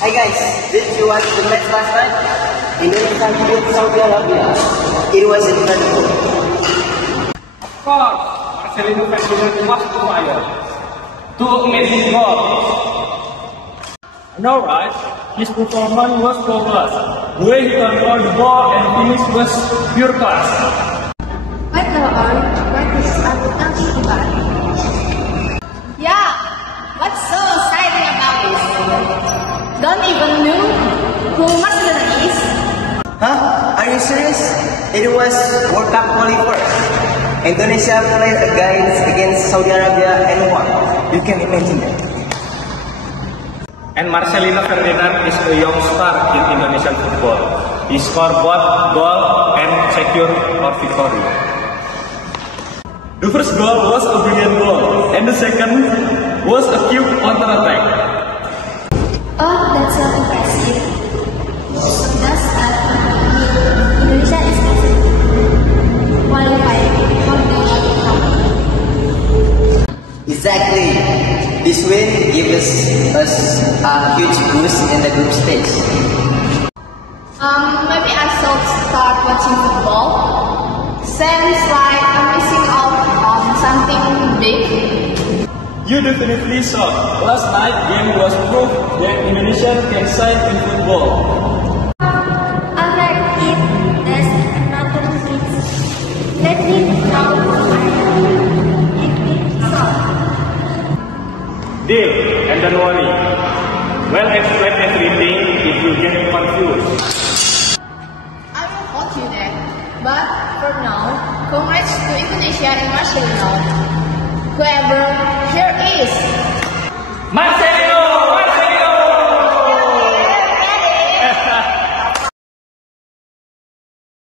Hi guys, did you watch the match last night? Indonesia beat Saudi Arabia. It was incredible. Of course, Marcelino Ferdinand was on fire. Two amazing goals. No right, his performance was flawless. The way he controlled the ball and finish was pure class. What is talking about? Yeah, what's so exciting about this? Don't even know who Marcelino is? Huh? Are you serious? It was World Cup qualifiers. Indonesia played against Saudi Arabia and won. You can imagine that. And Marcelino Ferdinand is a young star in Indonesian football. He scored both goal and secured our victory. The first goal was a brilliant goal, and the second was a cute counter-attack. Oh, that's so impressive. Does that Indonesia is qualified for the World Cup? Exactly. This win gives us a huge boost in the group stage. Maybe I should start watching football. Seems like I'm missing out on something big. You definitely saw. Last night game was proof that Indonesia can shine in football. Alright, if there's another thing, let me know. Deal, and don't worry. Well, explain everything if you get confused. I will hold you there. But for now, congrats to Indonesia and Marcelino. Whoever here is.